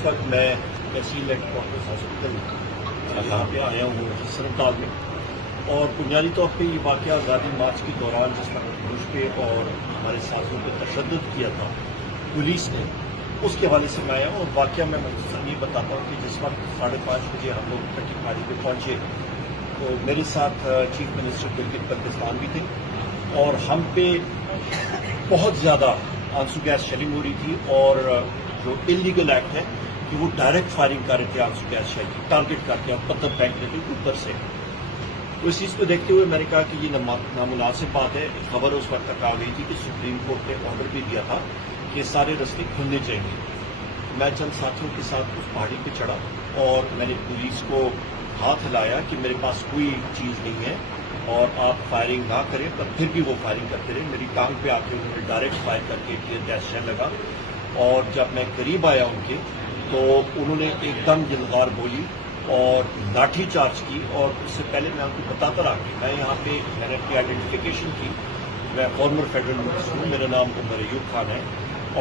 اس وقت میں تحصیل head quarters hospital یہاں پہ آیا ہوں سرمتال میں، اور بنیادی طور پہ یہ واقعہ آزادی مارچ کے دوران جس وقت مجھ پہ اور ہمارے ساتھیوں پہ تشدد کیا تھا پولیس نے، اس کے حوالے سے میں آیا ہوں۔ اور واقعہ میں مختصر یہ بتاتا ہوں کہ جس وقت 5:30 بجے ہم لوگ ٹٹی پھاڑی پہ پہنچے تو میرے ساتھ چیف منسٹر گلگت بلتستان بھی تھے، اور ہم پہ بہت زیادہ آنسو گیس شیلنگ ہو رہی تھی، اور جو انلیگل ایکٹ ہے کہ وہ ڈائریکٹ فائرنگ کر رہے تھے آنسو گیس شیلنگ ٹارگٹ کر کے پتھر پھینک رہے تھے اوپر سے۔ تو اس چیز کو دیکھتے ہوئے میں نے کہا کہ یہ نامناسب بات ہے۔ خبر اس وقت تک آ گئی تھی کہ سپریم کورٹ نے آرڈر بھی دیا تھا کہ سارے رستے کھلنے چاہیے۔ میں چند ساتھیوں کے ساتھ اس پہاڑی پہ چڑھا اور میں نے پولیس کو ہاتھ ہلایا کہ میرے پاس کوئی چیز نہیں ہے اور آپ فائرنگ نہ کریں، پر پھر بھی وہ فائرنگ کرتے رہے۔ میری ٹانگ پہ آ کے انہوں نے ڈائریکٹ فائر کر کے ٹیئر گیس شیل لگا، اور جب میں قریب آیا ان کے تو انہوں نے ایک دم یلغار بولی اور لاٹھی چارج کی۔ اور اس سے پہلے میں ان کو بتاتا رہا کہ میں یہاں پہ میں نے اپنی آئیڈینٹیفیکیشن کی، میں فارمر فیڈرل منسٹر ہوں، میرا نام عمر ایوب خان ہے،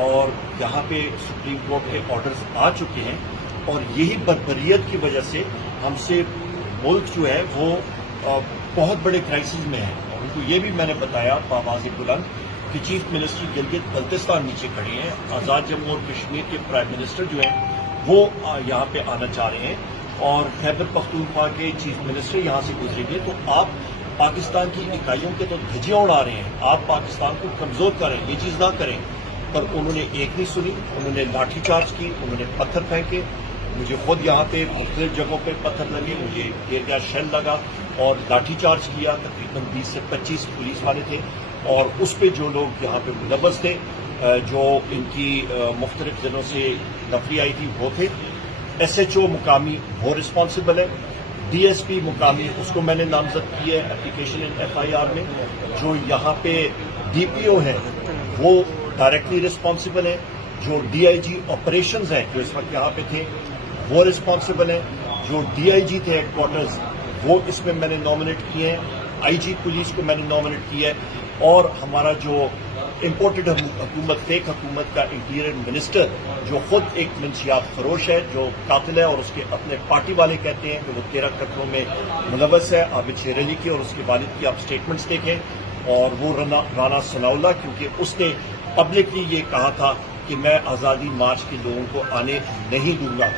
اور یہاں پہ سپریم کورٹ کے آرڈرز آ چکے ہیں، اور یہی بربریت کی وجہ سے ہم سے ملک جو ہے وہ بہت بڑے کرائسس میں ہے۔ اور ان کو یہ بھی میں نے بتایا بآواز بلند کہ چیف منسٹر گلگت بلتستان نیچے کھڑے ہیں، آزاد جموں اور کشمیر کے پرائم منسٹر جو ہیں وہ یہاں پہ آنا چاہ رہے ہیں، اور خیبر پختونخوا کے چیف منسٹر یہاں سے گزریں گے، تو آپ پاکستان کی اکائیوں کے تو دھجیاں اڑا رہے ہیں، آپ پاکستان کو کمزور کریں، یہ چیز نہ کریں۔ پر انہوں نے ایک نہیں سنی، انہوں نے لاٹھی چارج کی، انہوں نے پتھر پھینکے، مجھے خود یہاں پہ مختلف جگہوں پہ پتھر لگے، مجھے ٹیئر گیس شیل لگا اور لاٹھی چارج کیا۔ تقریباً 20 سے 25 پولیس والے تھے، اور اس پہ جو لوگ یہاں پہ ملوث تھے، جو ان کی مختلف ضلعوں سے نفری آئی تھی، وہ تھے۔ ایس ایچ او مقامی وہ رسپانسبل ہے، ڈی ایس پی مقامی اس کو میں نے نامزد کی ہے اپلیکیشن ایف آئی آر میں، جو یہاں پہ ڈی پی او ہے وہ ڈائریکٹلی رسپانسبل ہے، جو ڈی آئی جی آپریشنز ہیں جو اس وقت یہاں پہ تھے وہ رسپانسبل ہیں، جو ڈی آئی جی تھے ہیڈ کوارٹرز وہ اس میں نے نامنیٹ کیے ہیں، آئی جی پولیس کو میں نے نامنیٹ کیا ہے، اور ہمارا جو امپورٹڈ حکومت فیک حکومت کا انٹیریئر منسٹر جو خود ایک منشیات فروش ہے، جو قاتل ہے، اور اس کے اپنے پارٹی والے کہتے ہیں کہ وہ 13 قتلوں میں ملوث ہے، عابد شیر علی کی اور اس کے والد کی آپ سٹیٹمنٹس دیکھیں، اور وہ رانا ثناء اللہ، کیونکہ اس نے پبلکلی یہ کہا تھا کہ میں آزادی مارچ کے لوگوں کو آنے نہیں دوں گا۔